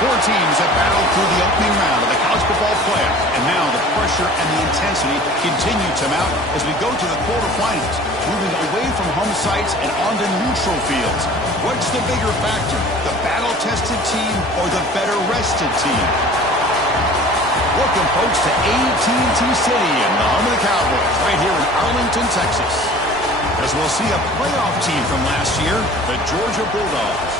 Four teams have battled through the opening round of the college football playoff, and now the pressure and the intensity continue to mount as we go to the quarterfinals, moving away from home sites and onto neutral fields. What's the bigger factor, the battle-tested team or the better-rested team? Welcome, folks, to AT&T Stadium, the home of the Cowboys, right here in Arlington, Texas. As we'll see a playoff team from last year, the Georgia Bulldogs,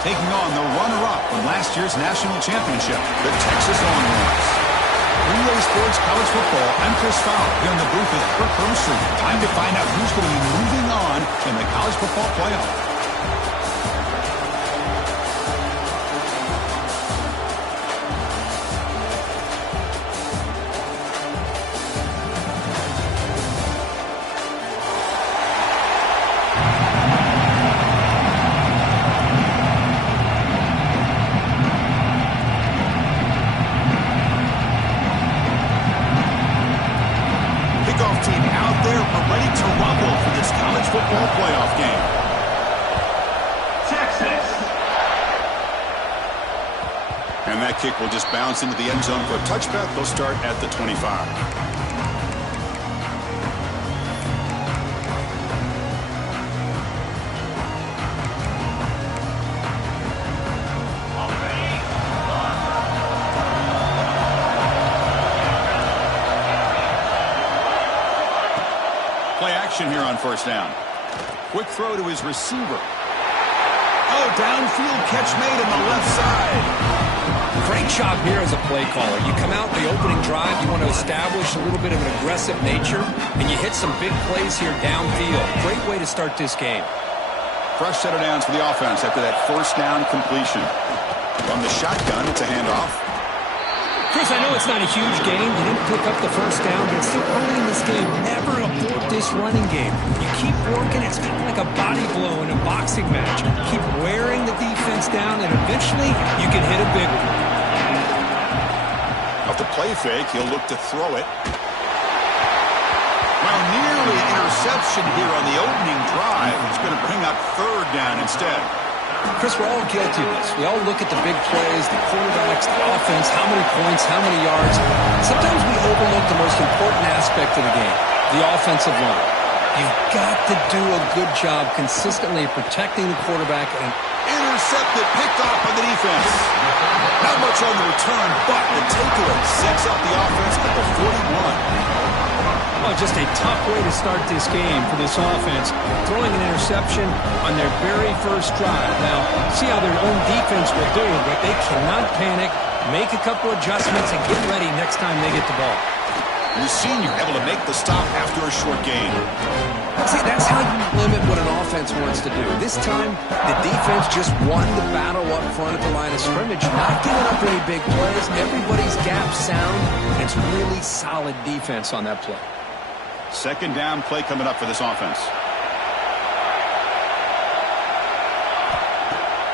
taking on the runner-up from last year's national championship, the Texas Longhorns. Relay Sports College Football, I'm Chris Fowler, here in the booth with Kirk Herbstreit. Time to find out who's going to be moving on in the college football playoff. Kick will just bounce into the end zone for a touchback. They'll start at the 25. Play action here on first down. Quick throw to his receiver. Oh, downfield catch made on the left side. Great job here as a play caller. You come out in the opening drive, you want to establish a little bit of an aggressive nature, and you hit some big plays here downfield. Great way to start this game. Fresh set of downs for the offense after that first down completion. From the shotgun, it's a handoff. Chris, I know it's not a huge game. You didn't pick up the first down, but it's still early in this game. Never abort this running game. You keep working. It's kind of like a body blow in a boxing match. Keep wearing the defense down, and eventually you can hit a big one. Off the play fake, he'll look to throw it. Now nearly an interception here on the opening drive. It's going to bring up third down instead. Chris, we're all guilty of this. We all look at the big plays, the quarterbacks, the offense, how many points, how many yards. Sometimes we overlook the most important aspect of the game, the offensive line. You've got to do a good job consistently protecting the quarterback. And intercepted, picked off by the defense. Not much on the return, but the takeaway sets up the offense at the 41. Oh, just a tough way to start this game for this offense. Throwing an interception on their very first drive. Now, see how their own defense will do, but they cannot panic, make a couple adjustments, and get ready next time they get the ball. The senior able to make the stop after a short gain. See, that's how you limit what an offense wants to do. This time, the defense just won the battle up front at the line of scrimmage, not giving up any big plays. Everybody's gap sound, and it's really solid defense on that play. Second down play coming up for this offense.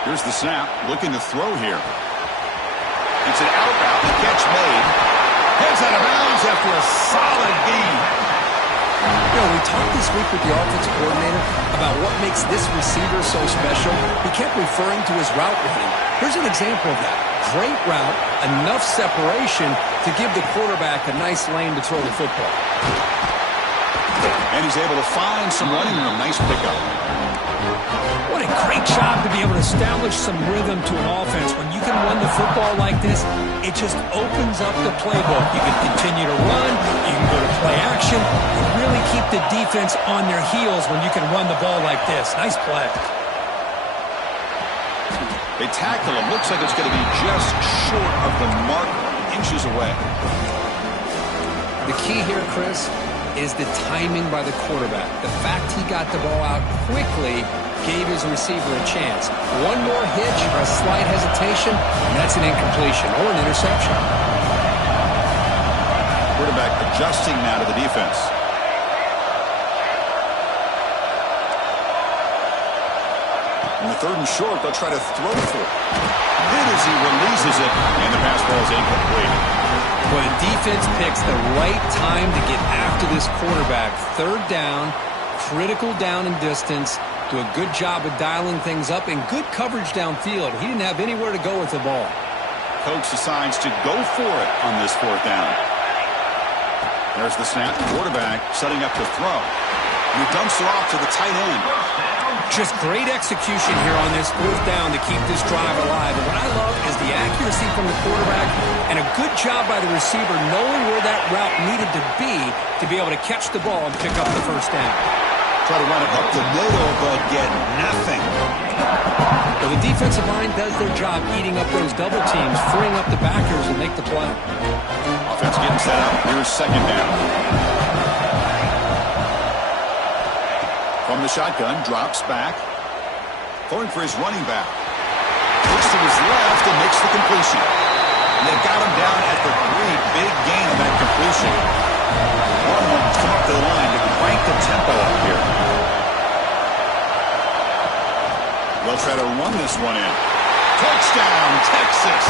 Here's the snap, looking to throw here. It's an out route, the catch made. Heads out of bounds after a solid gain. You know, we talked this week with the offensive coordinator about what makes this receiver so special. He kept referring to his route running. Here's an example of that. Great route, enough separation to give the quarterback a nice lane to throw the football. And he's able to find some running room. Nice pickup. What a great job to be able to establish some rhythm to an offense. When you can run the football like this, it just opens up the playbook. You can continue to run. You can go to play action. You really keep the defense on their heels when you can run the ball like this. Nice play. They tackle him. Looks like it's going to be just short of the mark, inches away. The key here, Chris, is the timing by the quarterback. The fact he got the ball out quickly gave his receiver a chance. One more hitch or a slight hesitation, and that's an incompletion or an interception. Quarterback adjusting now to the defense. In the third and short, they'll try to throw for it. Then as he releases it, and the pass ball is incomplete. Well, the defense picks the right time to get after this quarterback. Third down, critical down and distance. Do a good job of dialing things up and good coverage downfield. He didn't have anywhere to go with the ball. coach decides to go for it on this fourth down. There's the snap. Quarterback setting up to throw. And he dumps it off to the tight end. Just great execution here on this fourth down to keep this drive alive. And what I love is the accuracy from the quarterback and a good job by the receiver knowing where that route needed to be able to catch the ball and pick up the first down. Try to run it up the middle, but get nothing. Well, the defensive line does their job eating up those double teams, freeing up the backers and make the play. Offense getting set up. Here's second down. From the shotgun, drops back. Going for his running back. Looks to his left and makes the completion. And they've got him down at the 3. Big gain on that completion. Longhorns come up to the line to crank the tempo up here. They'll try to run this one in. Touchdown, Texas,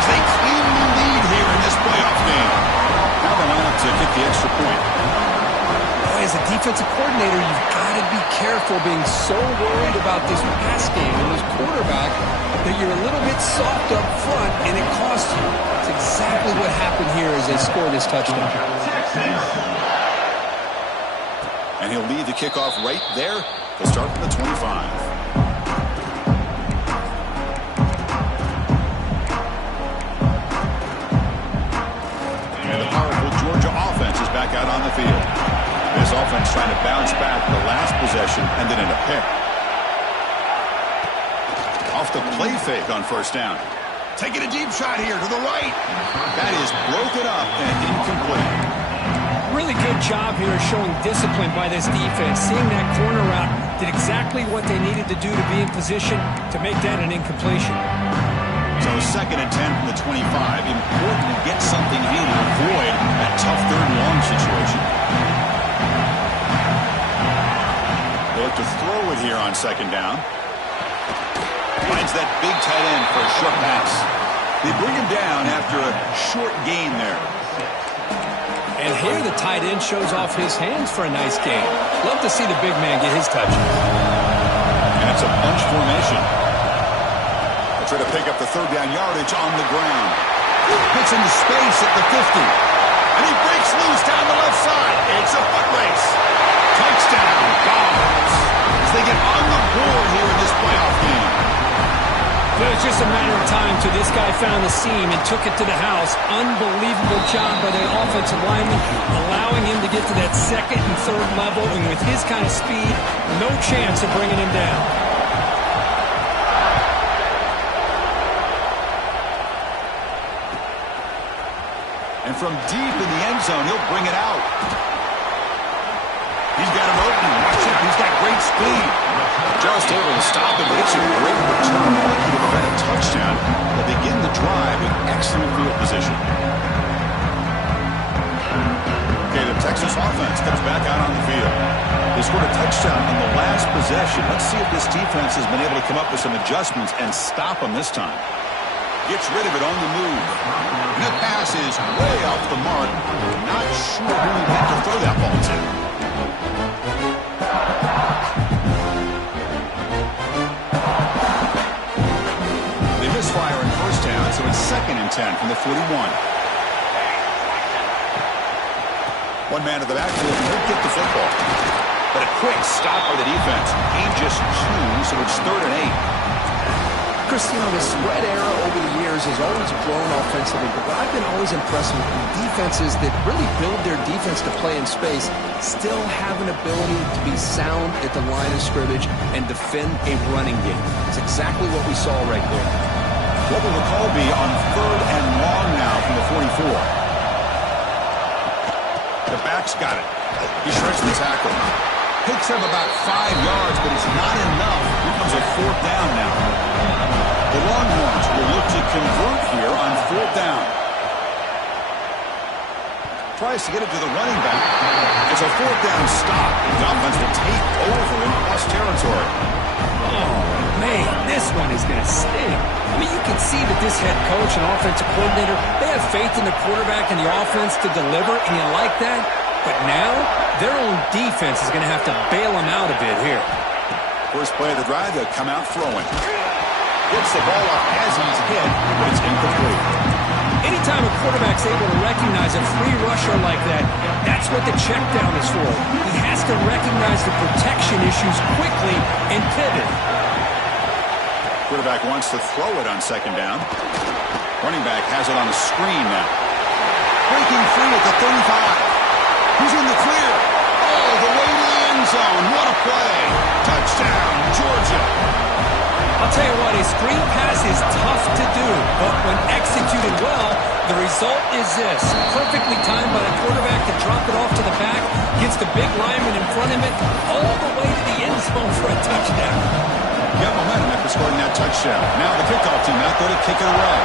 as they cleanly lead here in this playoff game. Now they line up to get the extra point. As a defensive coordinator, you've got to be careful being so worried about this pass game and this quarterback that you're a little bit soft up front and it costs you. It's exactly what happened here as they score this touchdown. And he'll lead the kickoff right there. They'll start from the 25. Back out on the field. This offense trying to bounce back the last possession and then in a pick. Off the play fake on first down. Taking a deep shot here to the right. That is broken up and incomplete. Really good job here showing discipline by this defense. Seeing that corner route did exactly what they needed to do to be in position to make that an incompletion. So 2nd and 10 from the 25. Important to get something here to avoid that tough third and long situation. They'll look to throw it here on second down. Finds that big tight end for a short pass. They bring him down after a short gain there. And here the tight end shows off his hands for a nice gain. Love to see the big man get his touches. And it's a bunch formation. Try to pick up the third down yardage on the ground. Gets into space at the 50. And he breaks loose down the left side. It's a foot race. Touchdown, Dogs. As they get on the board here in this playoff game. It was just a matter of time till this guy found the seam and took it to the house. Unbelievable job by the offensive lineman, allowing him to get to that second and third level. And with his kind of speed, no chance of bringing him down. And from deep in the end zone, he'll bring it out. He's got him open. Watch him. He's got great speed. Just able to stop him, but it's a great return. Lucky to prevent a touchdown. They'll begin the drive with excellent field position. Okay, the Texas offense comes back out on the field. They scored a touchdown on the last possession. Let's see if this defense has been able to come up with some adjustments and stop them this time. Gets rid of it on the move. And the pass is way off the mark. Not sure who he meant to throw that ball to. They misfire in first down, so it's 2nd and 10 from the 41. One man to the backfield, and he'll get the football. But a quick stop by the defense. Gain just 2, so it's 3rd and 8. Chris, you know, the spread era over the years has always grown offensively, but what I've been always impressed with defenses that really build their defense to play in space still have an ability to be sound at the line of scrimmage and defend a running game. It's exactly what we saw right there. What will the call be on 3rd and long now from the 44? The back's got it. He shreds the tackle. Picks up about 5 yards, but it's not enough. Here comes a 4th down now. The Longhorns will look to convert here on 4th down. Tries to get it to the running back. It's a 4th down stop. The offense will take over in plus territory. Oh, man, this one is going to sting. I mean, you can see that this head coach and offensive coordinator, they have faith in the quarterback and the offense to deliver, and you like that. But now, their own defense is going to have to bail them out a bit here. First play of the drive, they'll come out throwing. Gets the ball off as he's hit, but it's incomplete. Anytime a quarterback's able to recognize a free rusher like that, that's what the check down is for. He has to recognize the protection issues quickly and pivot. Quarterback wants to throw it on second down. Running back has it on a screen now. Breaking free at the 35. He's in the clear. All the way to the end zone. What a play. Touchdown, Georgia. I'll tell you what, a screen pass is tough to do, but when executed well, the result is this. Perfectly timed by the quarterback to drop it off to the back, gets the big lineman in front of it, all the way to the end zone for a touchdown. Got momentum after scoring that touchdown. Now the kickoff team out there to kick it away.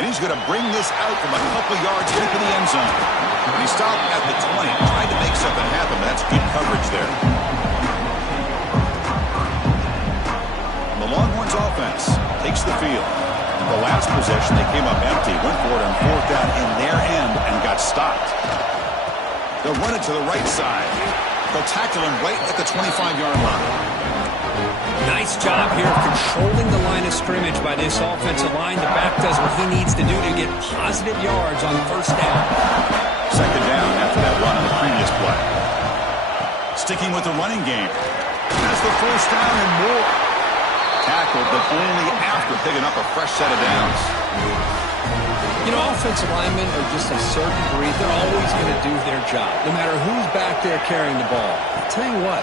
And he's going to bring this out from a couple yards into the end zone. And he stopped at the 20, trying to make something happen, but that's good coverage there. And the Longhorns offense takes the field. The last possession, they came up empty, went for it on fourth down in their end and got stopped. They'll run it to the right side. They'll tackle him right at the 25-yard line. Nice job here of controlling the line of scrimmage by this offensive line. The back does what he needs to do to get positive yards on first down. Second down after that run on the previous play. Sticking with the running game. Has the first down and more. Tackled, but only after picking up a fresh set of downs. You know, offensive linemen are just a certain breed. They're always going to do their job, no matter who's back there carrying the ball. I'll tell you what,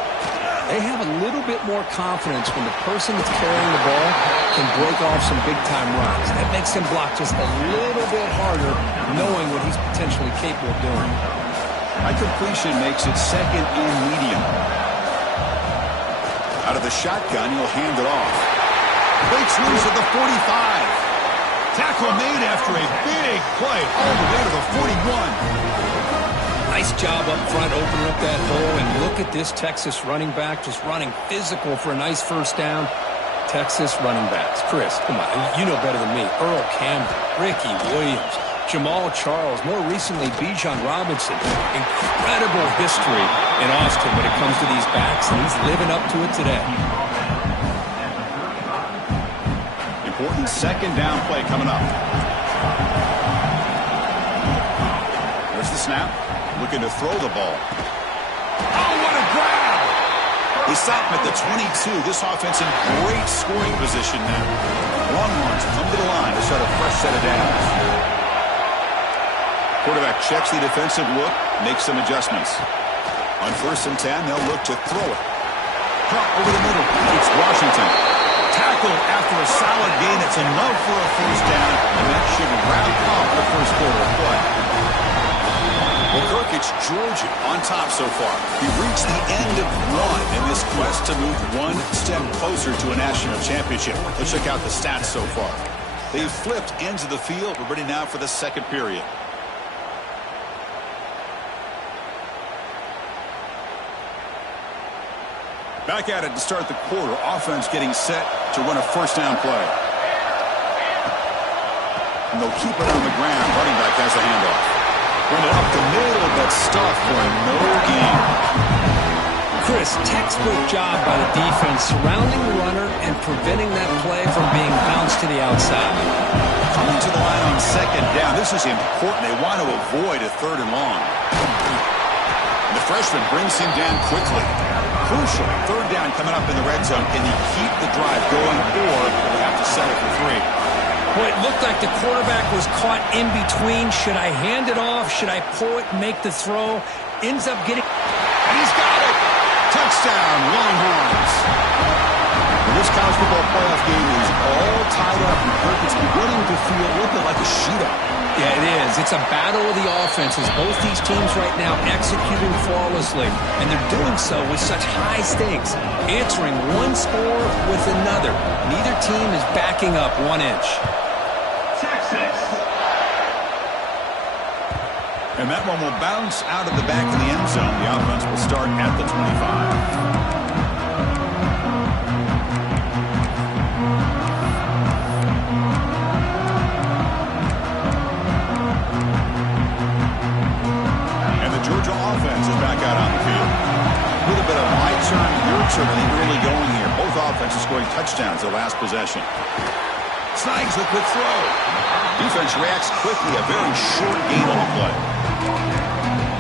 they have a little bit more confidence when the person that's carrying the ball can break off some big-time runs. That makes him block just a little bit harder, knowing what he's potentially capable of doing. High completion makes it second and medium. Out of the shotgun, he'll hand it off. Breaks loose at the 45. Tackle made after a big play all the way to the 41. Nice job up front, opening up that hole, and look at this Texas running back just running physical for a nice first down. Texas running backs. Chris, come on, you know better than me. Earl Campbell, Ricky Williams, Jamal Charles, more recently Bijan Robinson. Incredible history in Austin when it comes to these backs, and he's living up to it today. Important second down play coming up. There's the snap. Looking to throw the ball. Oh, what a grab! They stop him at the 22. This offense in great scoring position now. Longhorns come to the line to start a fresh set of downs. Quarterback checks the defensive look, makes some adjustments. On 1st and 10, they'll look to throw it. Caught over the middle. It's Washington. Tackled after a solid gain. It's enough for a first down, and that should wrap up the first quarter of play. Well, Kirk, it's Georgia on top so far. We reached the end of one in this quest to move one step closer to a national championship. Let's check out the stats so far. They've flipped into the field. We're ready now for the second period. Back at it to start the quarter. Offense getting set to run a first down play. And they'll keep it on the ground. Running back has a handoff. Run it up the middle, but stuffed for no gain. Chris, textbook job by the defense surrounding the runner and preventing that play from being bounced to the outside. Coming to the line on second down. This is important. They want to avoid a third and long. And the freshman brings him down quickly. Crucial. Third down coming up in the red zone. Can he keep the drive going, or will they have to settle for 3? Well, it looked like the quarterback was caught in between. Should I hand it off? Should I pull it and make the throw? Ends up getting... And he's got it! Touchdown, Longhorns! Well, this college football playoff game is all tied up, and Kirk, it's beginning to feel a little bit like a shootout. Yeah, it is. It's a battle of the offenses. Both these teams right now executing flawlessly, and they're doing so with such high stakes, answering one score with another. Neither team is backing up 1 inch. And that one will bounce out of the back of the end zone. The offense will start at the 25. Georgia offense is back out on the field. A little bit of my turn, your certainly early going here. Both offenses scoring touchdowns their last possession. Snags the quick throw. Defense reacts quickly. A very short gain on the play.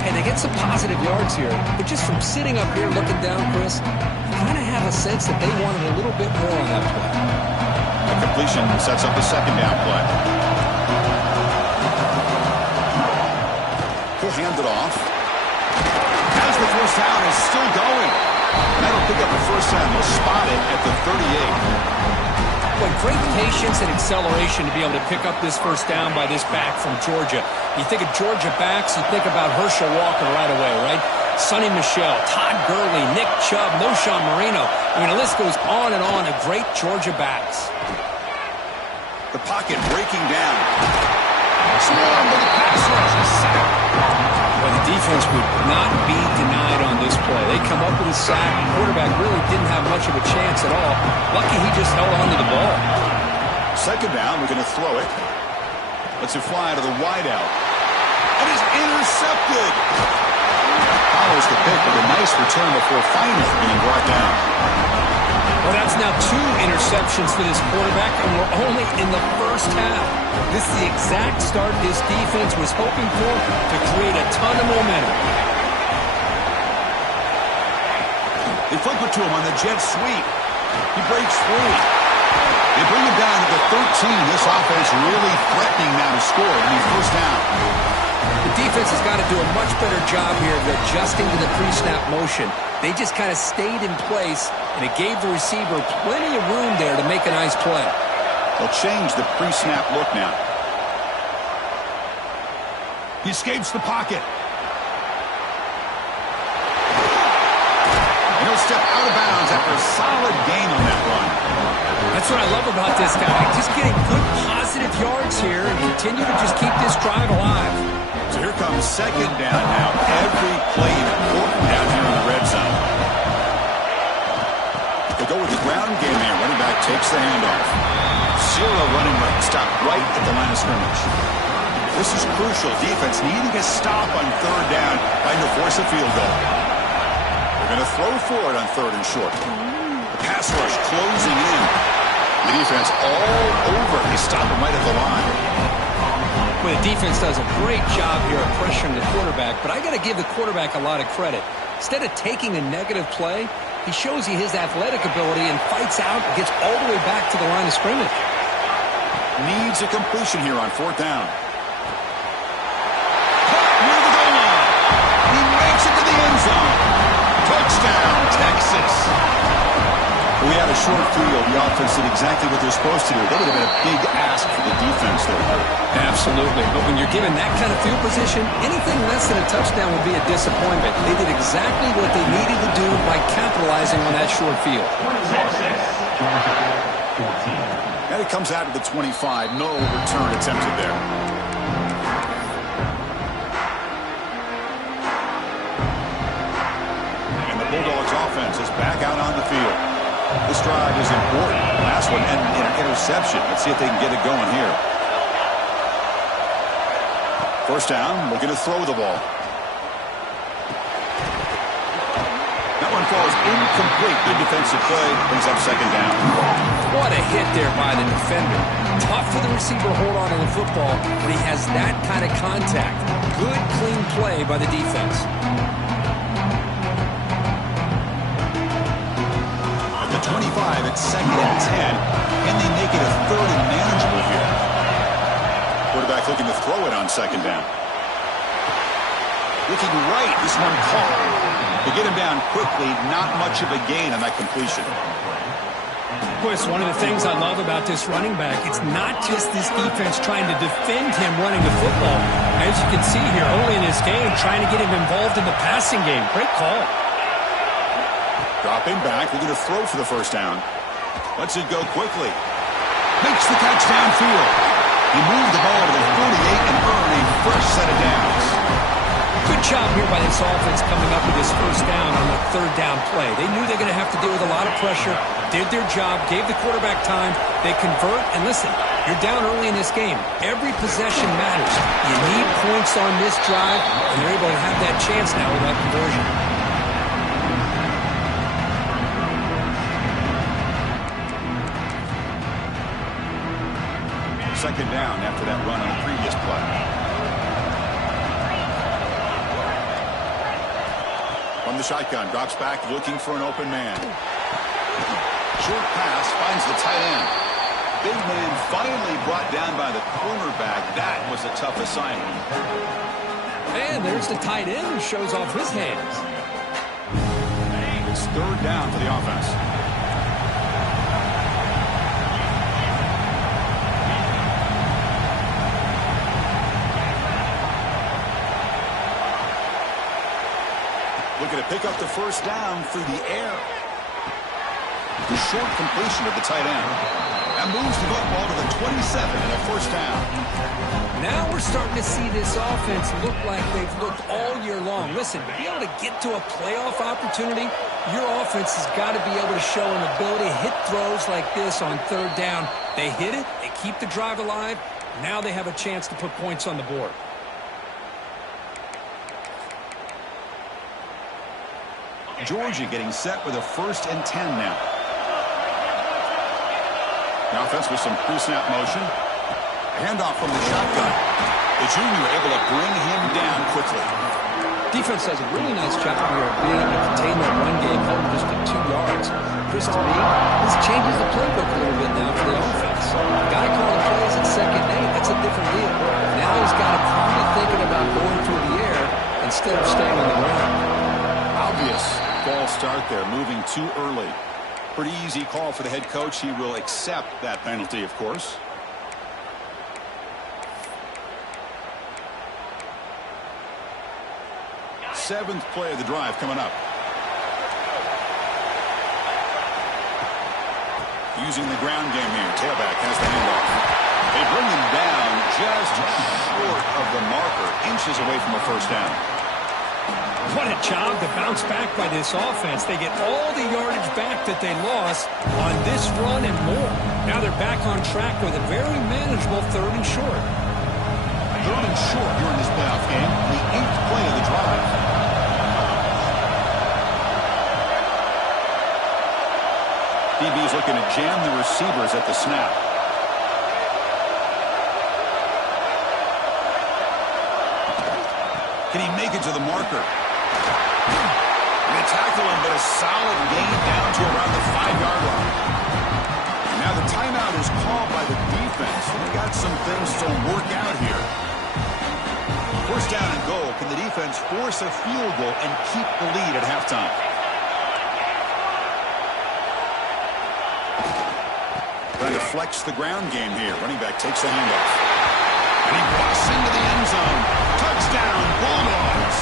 And they get some positive yards here. But just from sitting up here looking down, Chris, you kind of have a sense that they wanted a little bit more on that play. The completion sets up the second down play. He'll hand it off. As the first down is still going. That'll pick up the first down. They'll spot it at the 38. But great patience and acceleration to be able to pick up this first down by this back from Georgia. You think of Georgia backs, you think about Herschel Walker right away, right? Sonny Michel, Todd Gurley, Nick Chubb, Knowshon Moreno. I mean, the list goes on and on of great Georgia backs. The pocket breaking down. Swarm with the pass rush. Sack. Well, the defense would not be denied on this play. They come up with a sack. The quarterback really didn't have much of a chance at all. Lucky he just held on to the ball. Second down, we're going to throw it. Lets it fly to the wideout. It is intercepted. Follows the pick with a nice return before finally being brought down. Well, that's now 2 interceptions for this quarterback, and we're only in the first half. This is the exact start this defense was hoping for to create a ton of momentum. They flip it to him on the jet sweep. He breaks free. They bring him down to the 13. This offense really threatening now to score on the first down. The defense has got to do a much better job here of adjusting to the pre-snap motion. They just kind of stayed in place, and it gave the receiver plenty of room there to make a nice play. They'll change the pre-snap look now. He escapes the pocket. And he'll step out of bounds after a solid gain on that run. That's what I love about this guy. Just getting good positive yards here and continue to just keep this drive alive. So here comes second down now. Every play important down here in the red zone. They go with the ground game here. Running back takes the handoff. Zero running right. Stop right at the line of scrimmage. This is crucial. Defense needing a stop on third down, trying to force a field goal. They're going to throw for it on third and short. The pass rush closing in. The defense all over. They stop him right at the line. Well, the defense does a great job here of pressuring the quarterback, but I got to give the quarterback a lot of credit. Instead of taking a negative play, he shows you his athletic ability and fights out and gets all the way back to the line of scrimmage. Needs a completion here on fourth down. Caught near the goal line. He makes it to the end zone. Touchdown, Texas. We had a short field. The offense did exactly what they're supposed to do. That would have been a big ask for the defense there. Absolutely. But when you're given that kind of field position, anything less than a touchdown would be a disappointment. They did exactly what they needed to do by capitalizing on that short field. And it comes out of the 25. No return attempted there. And the Bulldogs offense is back out on the field. This drive is important. Last one ended in an interception. Let's see if they can get it going here. First down, looking to throw the ball. That one falls incomplete. Good defensive play. Brings up second down. What a hit there by the defender. Tough for the receiver to hold on to the football when he has that kind of contact. Good, clean play by the defense. At the 25, it's second and 10. Can they make it a third and manageable here? Quarterback looking to throw it on second down. Looking right, this one caught. To get him down quickly, not much of a gain on that completion. Chris, one of the things I love about this running back, it's not just this defense trying to defend him running the football. As you can see here, early in this game, trying to get him involved in the passing game. Great call. Dropping back, looking to throw for the first down. Lets it go quickly. Makes the catch downfield. He moved the ball to the 48 and earned a fresh set of downs. Good job here by this offense coming up with this first down on the third down play. They knew they were going to have to deal with a lot of pressure, did their job, gave the quarterback time. They convert, and listen, you're down early in this game. Every possession matters. You need points on this drive, and they're able to have that chance now with that conversion. Second down after that run on the previous play. From the shotgun, drops back looking for an open man. Short pass finds the tight end. Big man finally brought down by the cornerback. That was a tough assignment. And there's the tight end who shows off his hands. It's third down for the offense. Looking to pick up the first down through the air. The short completion of the tight end. That moves the football to the 27 and a first down. Now we're starting to see this offense look like they've looked all year long. Listen, to be able to get to a playoff opportunity, your offense has got to be able to show an ability to hit throws like this on third down. They hit it, they keep the drive alive. Now they have a chance to put points on the board. Georgia getting set with a 1st and 10 now. The offense with some pre-snap motion. Handoff from the shotgun. The junior able to bring him down quickly. Defense does a really nice job here of being able to contain that run game, holding just to 2 yards. Chris, to me, this changes the playbook a little bit now for the offense. The guy calling plays at 2nd and 8, that's a different deal. Now he's got to be thinking about going through the air instead of staying on the ground. Obvious false start there, moving too early. Pretty easy call for the head coach. He will accept that penalty, of course. Seventh play of the drive coming up. Using the ground game here. Tailback has the handoff. They bring him down just short of the marker, inches away from a first down. What a job to bounce back by this offense. They get all the yardage back that they lost on this run and more. Now they're back on track with a very manageable 3rd and short. 3rd and short during this playoff game. The 8th play of the drive. DB's looking to jam the receivers at the snap. Can he make it to the marker? They tackle him, but a solid gain down to around the 5-yard line. Now the timeout is called by the defense. They've got some things to work out here. First down and goal. Can the defense force a field goal and keep the lead at halftime? Trying to flex the ground game here. Running back takes the handoff. And he busts into the end zone. Touchdown, Bulldogs.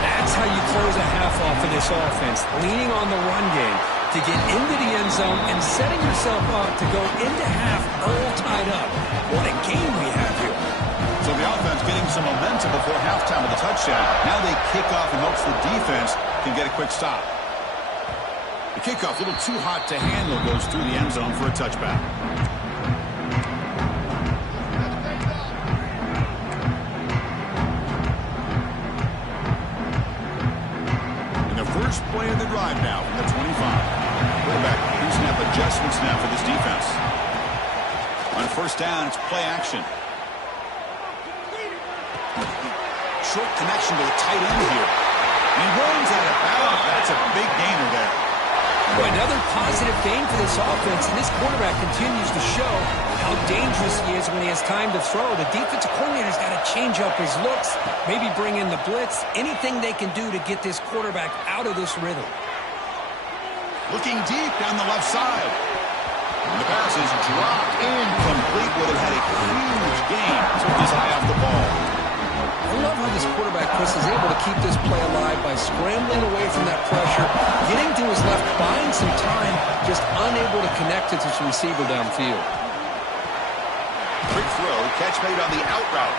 That's how you close a half off of this offense, leaning on the run game to get into the end zone and setting yourself up to go into half all tied up. What a game we have here. So the offense getting some momentum before halftime with a touchdown. Now they kick off in hopes the defense can get a quick stop. The kickoff, a little too hot to handle, goes through the end zone for a touchback. First play of the drive now from the 25. Quarterback pre-snap adjustments now for this defense. On first down, it's play action. Short connection to the tight end here. And he runs out of bounds. That's a big gainer there. Boy, another positive game for this offense, and this quarterback continues to show how dangerous he is when he has time to throw. The defensive coordinator's got to change up his looks, maybe bring in the blitz, anything they can do to get this quarterback out of this rhythm. Looking deep down the left side. And the pass is dropped incomplete. Would have had a huge gain. Took his eye off the ball. I love how this quarterback, Chris, is able to keep this play alive by scrambling away from that pressure, getting to his left, buying some time, just unable to connect to his receiver downfield. Quick throw, catch made on the out route.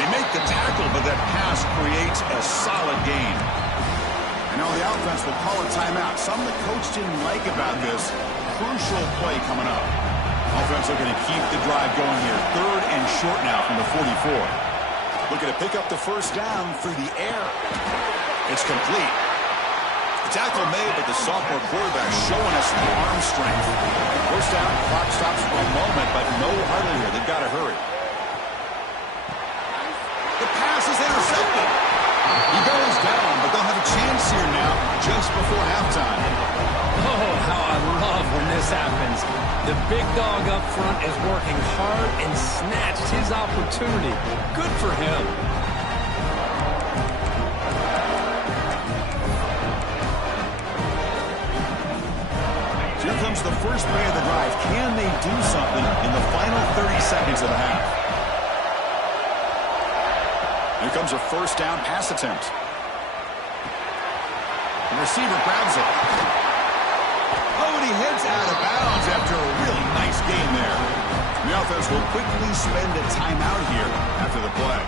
They make the tackle, but that pass creates a solid gain. And now the offense will call a timeout. Something the coach didn't like about this crucial play coming up. Offense looking to keep the drive going here. 3rd and short now from the 44. Looking to pick up the first down through the air. It's complete. tackle made, but the sophomore quarterback showing us the arm strength. First down, clock stops for a moment, but no hurry here. They've got to hurry. The pass is intercepted. He goes down, but they'll have a chance here now just before halftime. Oh, how I love when this happens. The big dog up front is working hard and snatched his opportunity. Good for him. Here comes the first play of the drive. Can they do something in the final 30 seconds of the half? Here comes a first down pass attempt. The receiver grabs it. Oh, and he heads out of bounds after a really nice game there. The offense will quickly spend a timeout here after the play.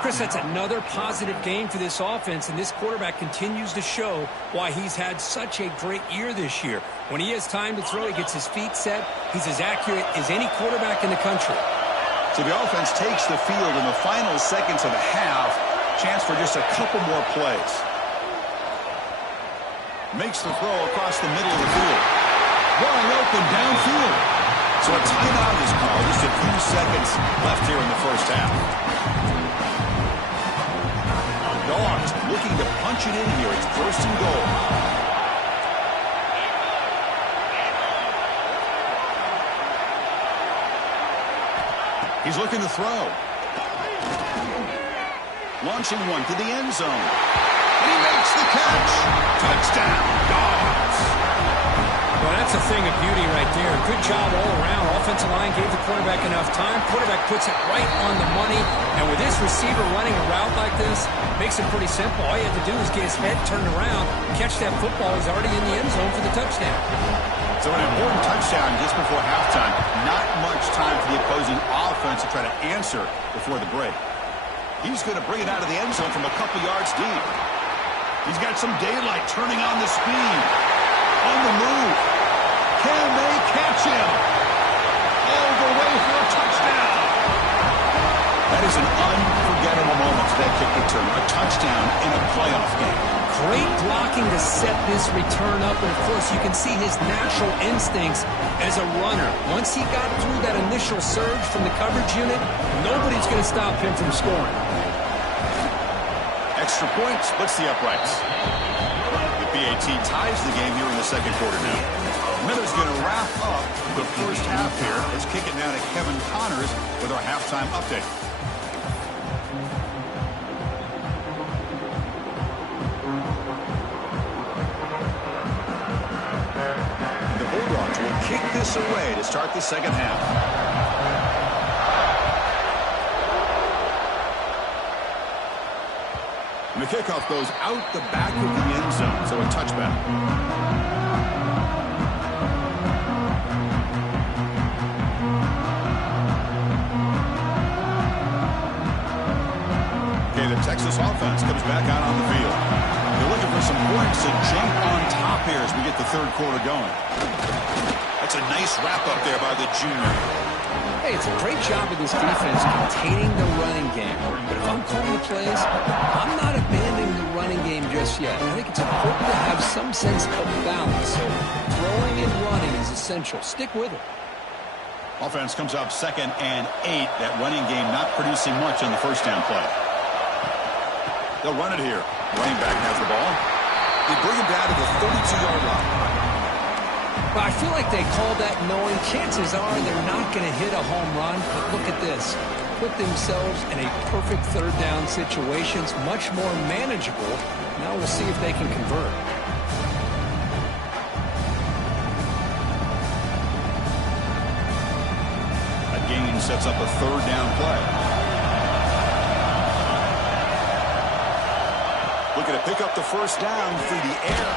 Chris, that's another positive game for this offense, and this quarterback continues to show why he's had such a great year this year. When he has time to throw, he gets his feet set. He's as accurate as any quarterback in the country. So the offense takes the field in the final seconds of the half. Chance for just a couple more plays. Makes the throw across the middle of the field. Wide open downfield. So a timeout is called. Just a few seconds left here in the first half. Dogs looking to punch it in here. It's first and goal. He's looking to throw. Launching one to the end zone. And he makes the catch. Touchdown, Dogs. Well, that's a thing of beauty right there. Good job all around. Offensive line gave the quarterback enough time. Quarterback puts it right on the money. And with this receiver running a route like this, makes it pretty simple. All you have to do is get his head turned around, catch that football. He's already in the end zone for the touchdown. So an important touchdown just before halftime. Not much time for the opposing offense to try to answer before the break. He's going to bring it out of the end zone from a couple yards deep. He's got some daylight turning on the speed. On the move. Can they catch him? All the way for a touchdown. That is an unforgettable moment for that kick return. A touchdown in a playoff game. Great blocking to set this return up, and of course you can see his natural instincts as a runner. Once he got through that initial surge from the coverage unit, nobody's going to stop him from scoring. Extra point splits the uprights. The PAT ties the game here in the second quarter now. Miller's going to wrap up the first half here. Let's kick it now to Kevin Connors with our halftime update. Kick this away to start the second half. And the kickoff goes out the back of the end zone, so a touchback. Okay, the Texas offense comes back out on the field. They're looking for some points to jump on top here as we get the third quarter going. That's a nice wrap-up there by the junior. Hey, it's a great job of this defense containing the running game. But if I'm calling the plays, I'm not abandoning the running game just yet. I think it's important to have some sense of balance. So throwing and running is essential. Stick with it. Offense comes up 2nd and 8. That running game not producing much on the first down play. They'll run it here. Running back has the ball. They bring him down to the 32-yard line. But I feel like they call that knowing chances are they're not going to hit a home run. But look at this. Put themselves in a perfect third down situation. It's much more manageable. Now we'll see if they can convert. That gain sets up a third down play. Looking to pick up the first down through the air.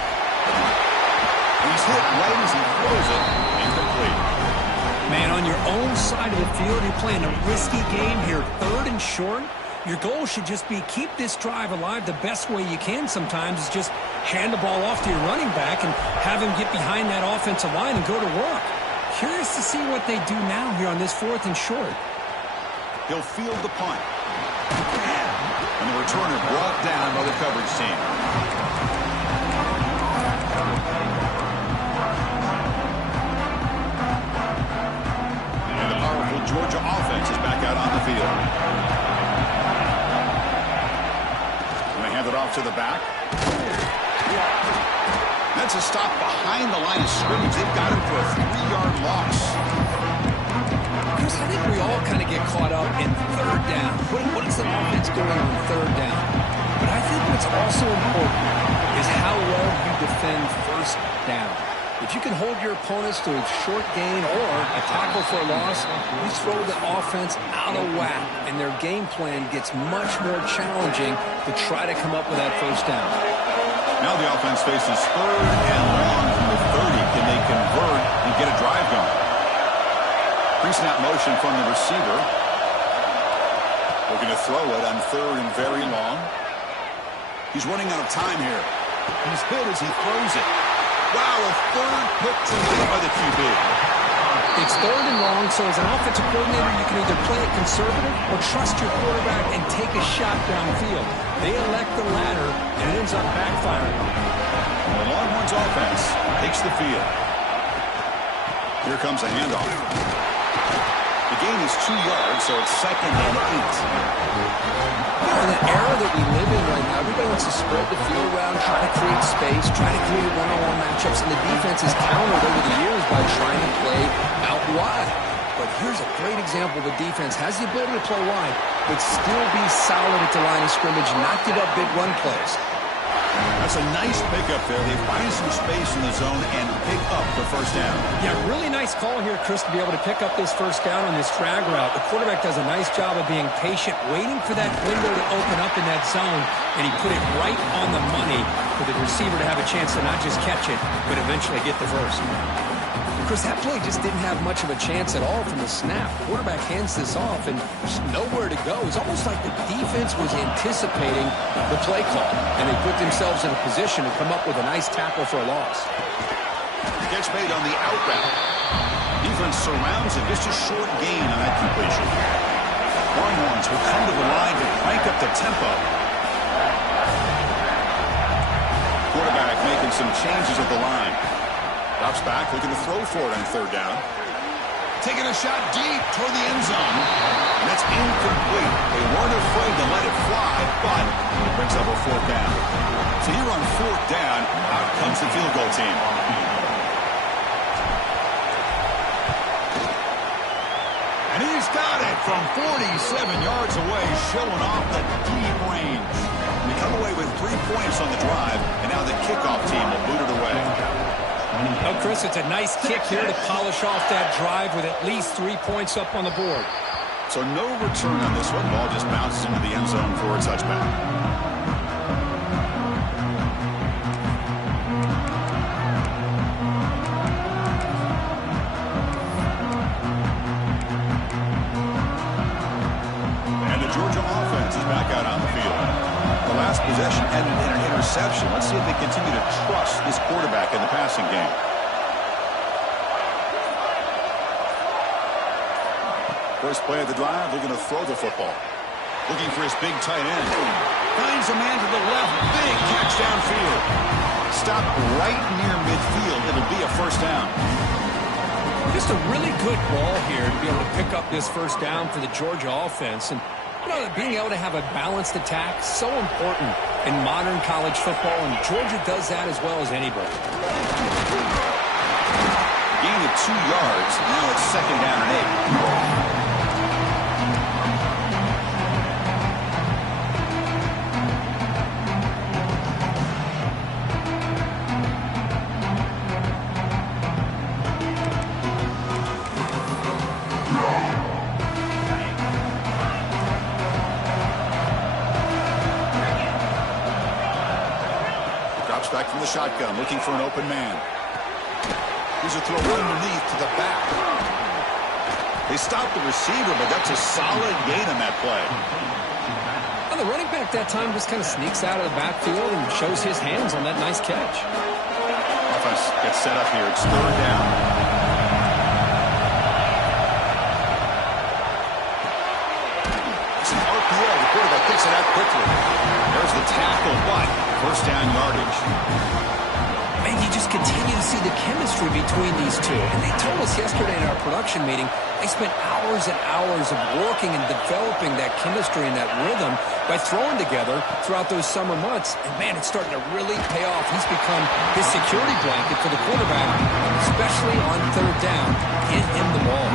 He's hit right as he throws it. Incomplete. Man, on your own side of the field, you're playing a risky game here. 3rd and short. Your goal should just be keep this drive alive the best way you can sometimes is just hand the ball off to your running back and have him get behind that offensive line and go to work. Curious to see what they do now here on this 4th and short. He'll field the punt. And the returner brought down by the coverage team. off to the back. That's a stop behind the line of scrimmage. They've got him for a 3-yard loss. Chris, I think we all kind of get caught up in third down. What is the offense doing on third down? But I think what's also important is how well you defend first down. If you can hold your opponents to a short gain or a tackle for a loss, you throw the offense out of whack, and their game plan gets much more challenging to try to come up with that first down. Now the offense faces third and long from the 30. Can they convert and get a drive going? Pre-snap motion from the receiver. Looking to throw it on third and very long. He's running out of time here. He's hit as he throws it. Wow, a third pick tonight by the QB. It's third and long, so as an offensive coordinator, you can either play it conservative or trust your quarterback and take a shot downfield. They elect the latter, and it ends up backfiring. The Longhorns offense takes the field. Here comes a handoff. The gain is 2 yards, so it's 2nd and 8. In the era that we live in right now, everybody wants to spread the field around, try to create space, try to create one-on-one matchups, and the defense has countered over the years by trying to play out wide. But here's a great example. The defense has the ability to play wide, but still be solid at the line of scrimmage, not give up big run plays. That's a nice pickup there. They find some space in the zone and pick up the first down. Yeah, really nice call here, Chris, to be able to pick up this first down on this drag route. The quarterback does a nice job of being patient, waiting for that window to open up in that zone, and he put it right on the money for the receiver to have a chance to not just catch it, but eventually get the first. Chris, that play just didn't have much of a chance at all from the snap. Quarterback hands this off and there's nowhere to go. It's almost like the defense was anticipating the play call, and they put themselves in a position to come up with a nice tackle for a loss. Catch made on the out route. Defense surrounds him. Just a short gain on that completion. Longhorns will come to the line to crank up the tempo. Quarterback making some changes at the line. Drops back, looking to throw for it on third down. Taking a shot deep toward the end zone. And that's incomplete. They weren't afraid to let it fly, but it brings up a 4th down. So here on 4th down, out comes the field goal team. And he's got it from 47 yards away, showing off the deep range. We come away with 3 points on the drive, and now the kickoff team will boot it away. Oh, Chris, it's a nice kick here to polish off that drive with at least 3 points up on the board. So no return on this one. Ball just bounces into the end zone for a touchback. And the Georgia offense is back out on the field. The last possession ended in an interception. Let's see if they continue to trust this quarterback in the passing game. First play of the drive, they're going to throw the football. Looking for his big tight end. Finds a man to the left. Big catch downfield. Stopped right near midfield. It'll be a first down. Just a really good ball here to be able to pick up this first down for the Georgia offense. And you know, being able to have a balanced attack, so important in modern college football, and Georgia does that as well as anybody. Gain of 2 yards. Now it's 2nd down and 8. Back from the shotgun, looking for an open man. Here's a throw underneath to the back. They stopped the receiver, but that's a solid gain on that play. Well, the running back that time just kind of sneaks out of the backfield and shows his hands on that nice catch. Offense gets set up here. It's 3rd down. It's an RPO. The quarterback picks it out quickly. There's the tackle, but first down yardage. Man, you just continue to see the chemistry between these two. And they told us yesterday in our production meeting, They spent hours and hours of working and developing that chemistry and that rhythm by throwing together throughout those summer months. And, man, it's starting to really pay off. He's become his security blanket for the quarterback, especially on third down. Get him the ball.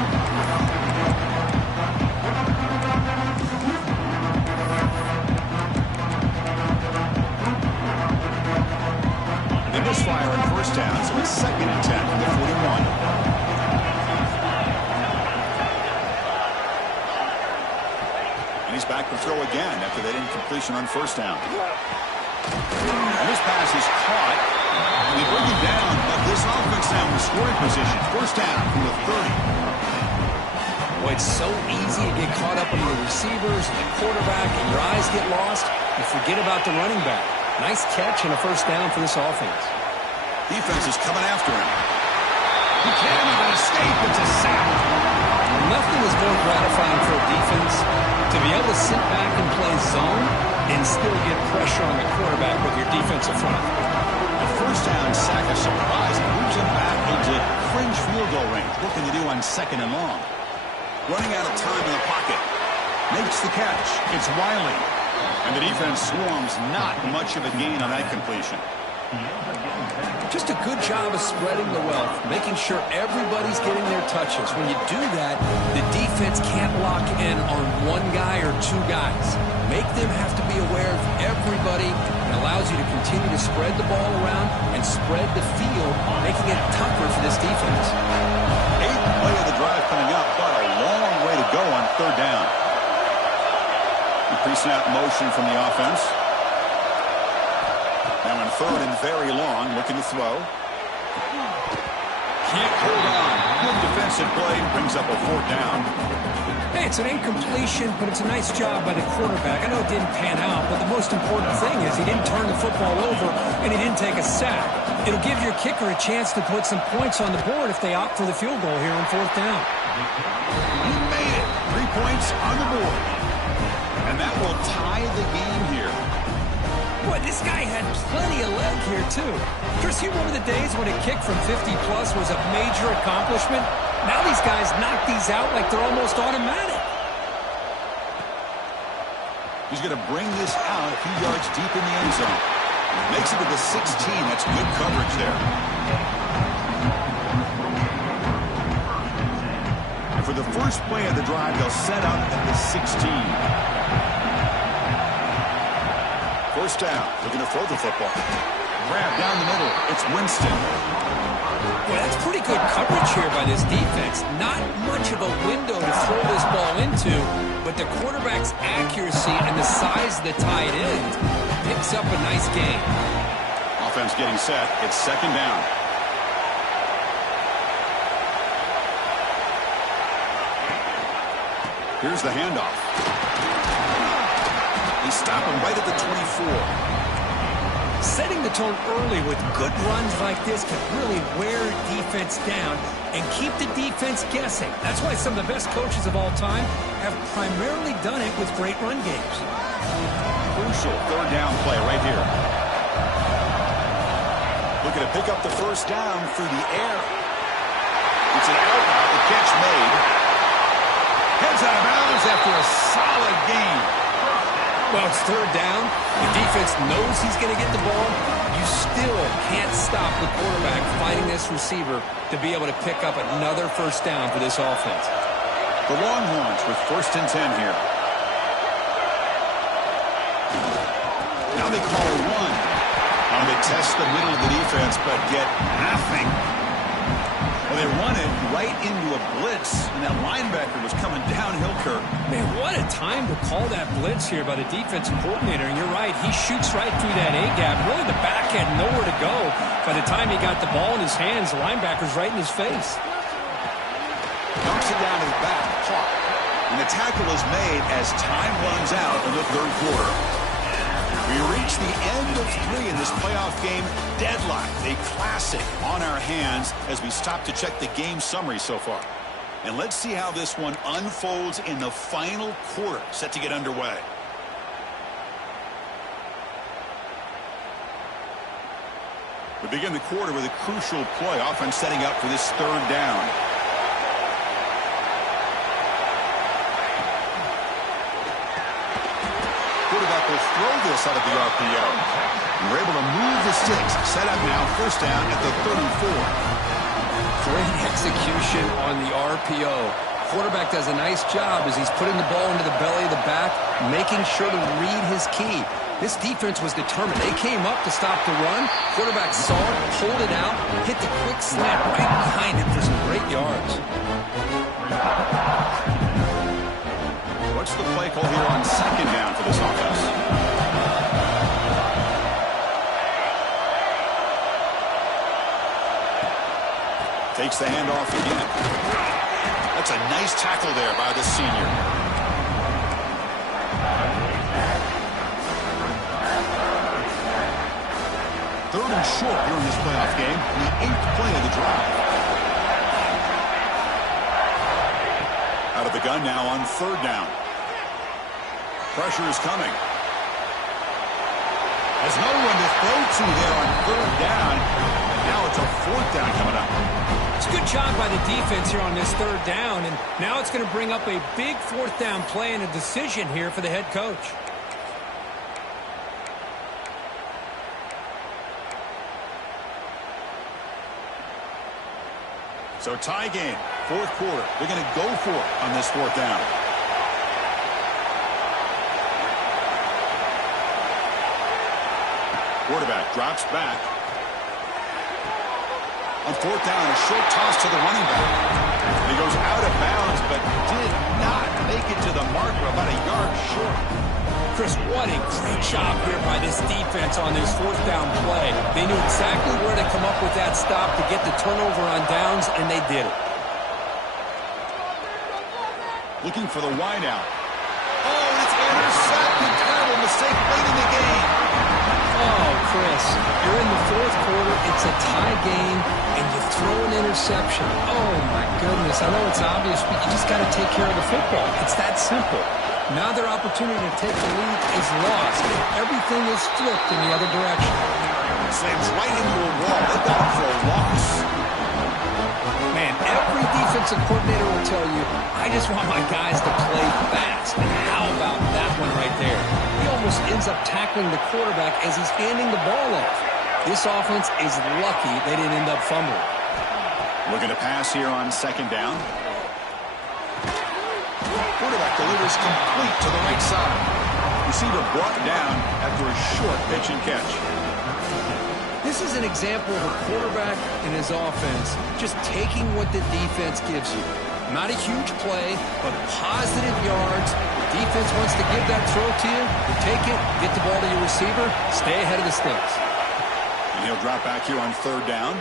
They misfire on first down, so it's 2nd and 10 from the 41. And he's back to throw again after that incompletion on first down. And this pass is caught. They bring him down, but this offense now in scoring position. First down from the 30. Boy, it's so easy to get caught up in the receivers and the quarterback, and your eyes get lost. You forget about the running back. Nice catch and a first down for this offense. Defense is coming after him. He can't even escape. It's a sack. Nothing is more gratifying for a defense to be able to sit back and play zone and still get pressure on the quarterback with your defensive front. A first down sack, a surprise. It moves him back into fringe field goal range. Looking to do on 2nd and long. Running out of time in the pocket. Makes the catch. It's Wiley. And the defense swarms. Not much of a gain on that completion. Just a good job of spreading the wealth, making sure everybody's getting their touches. When you do that, the defense can't lock in on one guy or two guys. Make them have to be aware of everybody. It allows you to continue to spread the ball around and spread the field, making it tougher for this defense. 8th play of the drive coming up, but a long way to go on third down. The pre-snap motion from the offense. Now in 3rd and very long, looking to throw. Can't hold on. Good defensive play, brings up a 4th down. Hey, it's an incompletion, but it's a nice job by the quarterback. I know it didn't pan out, but the most important thing is he didn't turn the football over and he didn't take a sack. It'll give your kicker a chance to put some points on the board if they opt for the field goal here on 4th down. He made it. 3 points on the board. And that will tie the game here. Boy, this guy had plenty of leg here, too. Chris, you remember the days when a kick from 50-plus was a major accomplishment? Now these guys knock these out like they're almost automatic. He's going to bring this out a few yards deep in the end zone. Makes it to the 16. That's good coverage there. And for the first play of the drive, they'll set up at the 16. First down, looking to throw the football. Grab down the middle. It's Winston. Boy, that's pretty good coverage here by this defense. Not much of a window to throw this ball into, but the quarterback's accuracy and the size of the tight end picks up a nice gain. Offense getting set. It's 2nd down. Here's the handoff. They stop him right at the 24. Setting the tone early with good runs like this can really wear defense down and keep the defense guessing. That's why some of the best coaches of all time have primarily done it with great run games. Crucial 3rd down play right here. Looking to pick up the first down through the air. It's an out route. The catch made. Heads out of bounds after a solid gain. Well, it's 3rd down. The defense knows he's going to get the ball. You still can't stop the quarterback fighting this receiver to be able to pick up another first down for this offense. The Longhorns with 1st and 10 here. Now they call a run. Now they test the middle of the defense, but get nothing. Well, they run it right into a blitz, and that linebacker was coming downhill, Kirk. Man, what a time to call that blitz here by the defensive coordinator. And you're right, he shoots right through that A-gap. Really, the back had nowhere to go. By the time he got the ball in his hands, the linebacker's right in his face. Knocks it down to the back, caught. And the tackle is made as time runs out in the 3rd quarter. We reach the end of 3 in this playoff game. Deadlock, a classic on our hands as we stop to check the game summary so far. And let's see how this one unfolds in the final quarter, set to get underway. We begin the quarter with a crucial play, offense setting up for this 3rd down. this out of the RPO. We're able to move the sticks. Set up now, first down at the 34. Great execution on the RPO. Quarterback does a nice job as he's putting the ball into the belly of the back, making sure to read his key. This defense was determined. They came up to stop the run. Quarterback saw it, pulled it out, hit the quick slant right behind it for some great yards. What's the play call here on second down for this offense? Takes the handoff again. That's a nice tackle there by the senior. Third and short here in this playoff game. The 8th play of the drive. Out of the gun now on third down. Pressure is coming. Has no one to throw to there on third down. And now it's a fourth down coming up. It's a good job by the defense here on this third down, and now it's going to bring up a big fourth down play and a decision here for the head coach. So tie game, fourth quarter. They're going to go for it on this fourth down. Quarterback drops back. On fourth down, a short toss to the running back. He goes out of bounds, but did not make it to the marker, about a yard short. Chris, what a great job here by this defense on this fourth down play. They knew exactly where to come up with that stop to get the turnover on downs, and they did it. Looking for the wideout. Oh, and it's intercepted. Terrible mistake late in the game. Oh, Chris, you're in the fourth quarter, it's a tie game, and you throw an interception. Oh, my goodness. I know it's obvious, but you just got to take care of the football. It's that simple. Now their opportunity to take the lead is lost. Everything is flipped in the other direction. Slams right into a wall. They got him for a loss. Man, every defensive coordinator will tell you, I just want my guys to play fast. And how about that one right there? He almost ends up tackling the quarterback as he's handing the ball off. This offense is lucky they didn't end up fumbling. Looking to pass here on second down. Quarterback delivers complete to the right side. Receiver brought down after a short pitch and catch. This is an example of a quarterback and his offense just taking what the defense gives you. Not a huge play, but positive yards. The defense wants to give that throw to you. You take it, get the ball to your receiver, stay ahead of the sticks. And he'll drop back here on third down.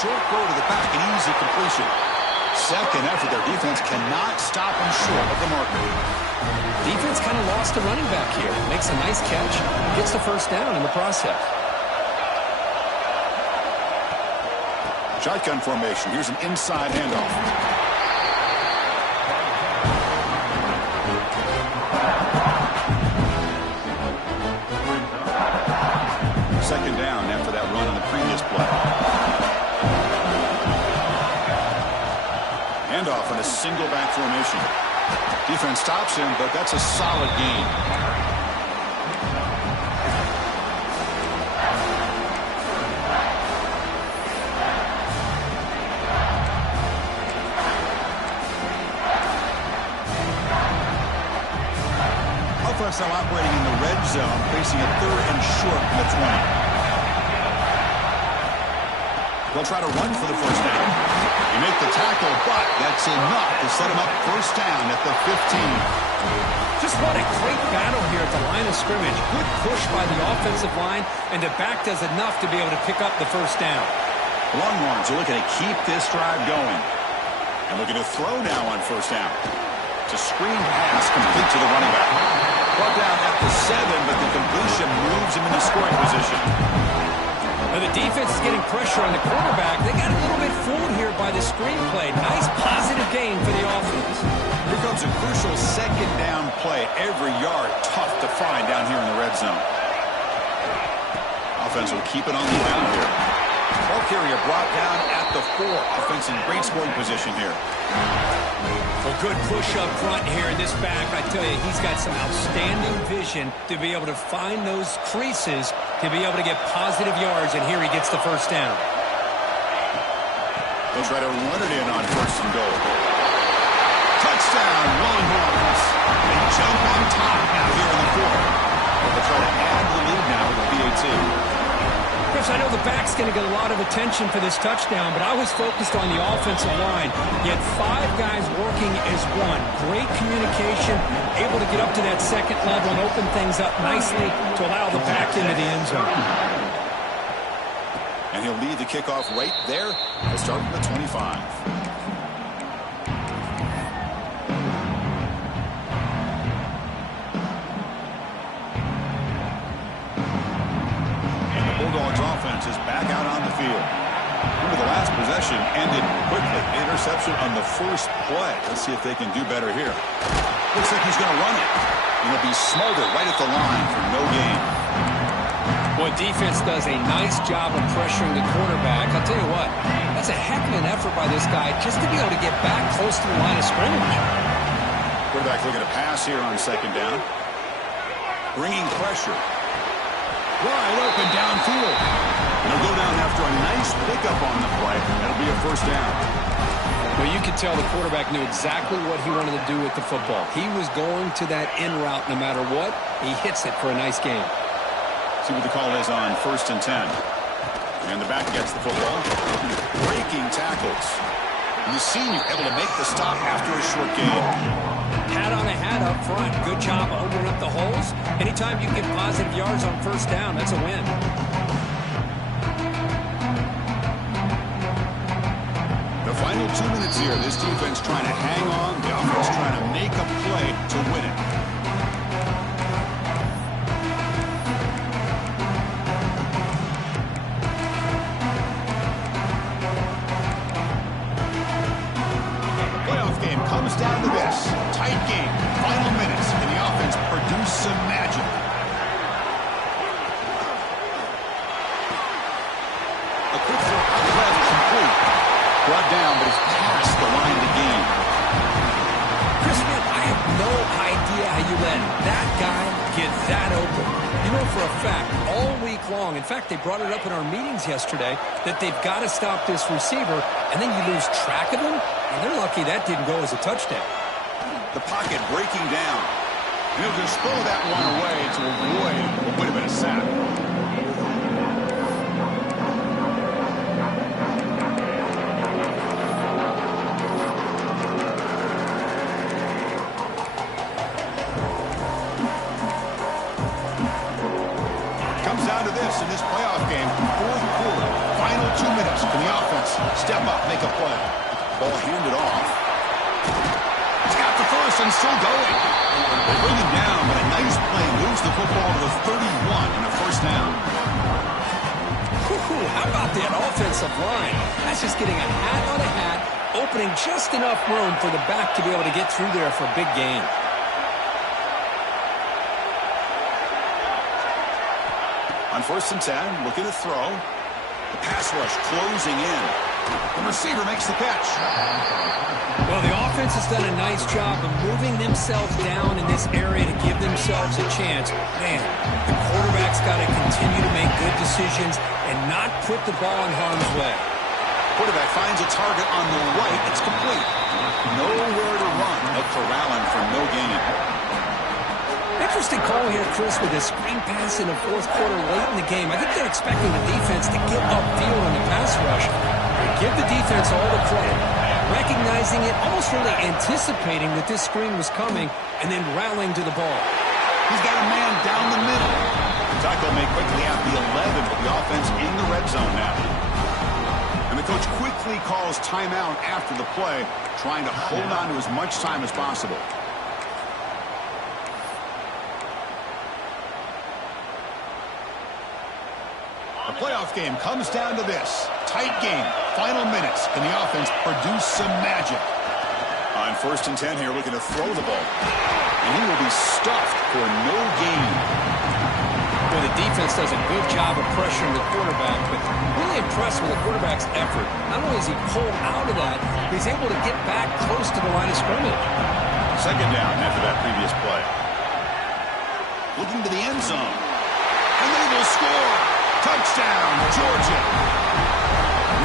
Short throw to the back, an easy completion. Second effort, their defense cannot stop him short of the marker. Defense kind of lost a running back here. Makes a nice catch, gets the first down in the process. Shotgun formation. Here's an inside handoff. Second down after that run on the previous play. Handoff in a single back formation. Defense stops him, but that's a solid gain. Offense now operating in the red zone, facing a third and short from the 20. They'll try to run for the first down. They make the tackle, but that's enough to set him up first down at the 15. Just what a great battle here at the line of scrimmage. Good push by the offensive line, and the back does enough to be able to pick up the first down. Longhorns are looking to keep this drive going. And looking to throw now on first down. It's a screen pass complete to the running back. Brought down at the 7, but the completion moves him into scoring position. Now the defense is getting pressure on the quarterback. They got a little bit fooled here by the screenplay. Nice positive gain for the offense. Here comes a crucial second down play. Every yard tough to find down here in the red zone. Offense will keep it on the ground here. Ball carrier brought down at the 4. Offense in great scoring position here. Well, good push up front here in this back. I tell you, he's got some outstanding vision to be able to find those creases, to be able to get positive yards, and here he gets the first down. They'll try to run it in on 1st and goal. Touchdown, Longhorns. They jump on top now here in the 4th. They'll try to add to the lead now with a PAT. Chris, I know the back's going to get a lot of attention for this touchdown, but I was focused on the offensive line. You had 5 guys working as one. Great communication, able to get up to that second level and open things up nicely to allow the back into the end zone. And he'll lead the kickoff right there. He'll start from the 25. Bulldogs offense is back out on the field. Remember, the last possession ended quickly. Interception on the first play. Let's see if they can do better here. Looks like he's going to run it. And he'll be smothered right at the line for no gain. Boy, defense does a nice job of pressuring the quarterback. I'll tell you what, that's a heck of an effort by this guy just to be able to get back close to the line of scrimmage. Quarterback looking to pass here on 2nd down. Bringing pressure. Wide open downfield. And he'll go down after a nice pickup on the play. That'll be a 1st down. Well, you could tell the quarterback knew exactly what he wanted to do with the football. He was going to that in route no matter what. He hits it for a nice gain. See what the call is on 1st and 10. And the back gets the football. Breaking tackles. And the senior able to make the stop after a short gain. Hat on a hat up front. Good job opening up the holes. Anytime you get positive yards on 1st down, that's a win. The final 2 minutes here. This defense trying to hang on. The offense trying to make a play to win it. Comes down to this. Tight game. Final minutes. Can the offense produce some magic? A quick throw out the left, complete. Brought down, but it's past the line of the game. Chris, man, I have no idea how you let that guy get that open. You know for a fact, all week long, in fact, they brought it up in our meetings yesterday, that they've got to stop this receiver, and then you lose track of him, and they're lucky that didn't go as a touchdown. The pocket breaking down. And he'll just throw that one away to avoid what would have been a sack. Comes down to this in this playoff game. 4th quarter. Final 2 minutes. Can the offense step up, make a play? Ball handed off. He's got the first and still going. They bring him down, but a nice play moves the football to the 31 and a 1st down. How about that offensive line? That's just getting a hat on a hat, opening just enough room for the back to be able to get through there for a big gain. On 1st and 10, looking to throw. The pass rush closing in. The receiver makes the catch. Well, the offense has done a nice job of moving themselves down in this area to give themselves a chance. Man, the quarterback's got to continue to make good decisions and not put the ball in harm's way. Quarterback finds a target on the right. It's complete. Nowhere to run. A corralling for no gain. Interesting call here, Chris, with a screen pass in the 4th quarter late in the game. I think they're expecting the defense to get upfield on the pass rush. They give the defense all the credit, recognizing it, almost really anticipating that this screen was coming, and then rallying to the ball. He's got a man down the middle. The tackle may quickly have the 11, but the offense in the red zone now. And the coach quickly calls timeout after the play, trying to hold on to as much time as possible. The playoff game comes down to this. Tight game. Final minutes. Can the offense produce some magic? On 1st and 10 here, looking to throw the ball. And he will be stuffed for no gain. Well, the defense does a good job of pressuring the quarterback, but really impressive impressed with the quarterback's effort. Not only is he pulled out of that, he's able to get back close to the line of scrimmage. Second down after that previous play. Looking to the end zone. And they will score. Touchdown, Georgia.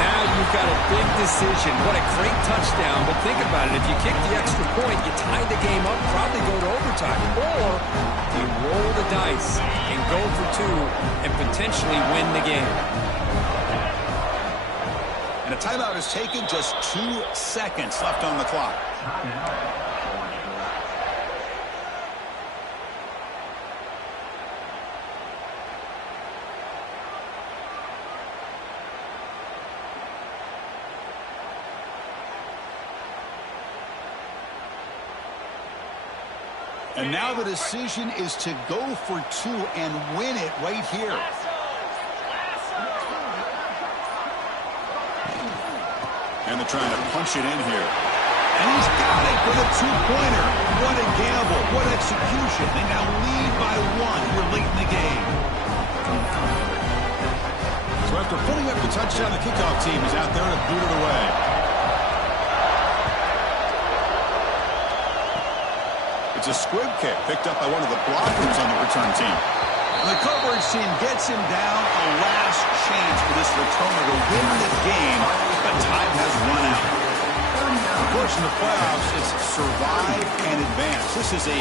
Now you've got a big decision. What a great touchdown. But think about it. If you kick the extra point, you tie the game up, probably go to overtime. Or you roll the dice and go for two and potentially win the game. And a timeout is taken. Just 2 seconds left on the clock. And now the decision is to go for two and win it right here. And they're trying to punch it in here. And he's got it with a two-pointer. What a gamble. What execution. They now lead by 1 here late in the game. So after putting up the touchdown, the kickoff team is out there to boot it away. It's a squib kick picked up by one of the blockers on the return team. And the coverage team gets him down. A last chance for this returner to win the game, but time has run out. Of course, in the playoffs, it's survive and advance. This is a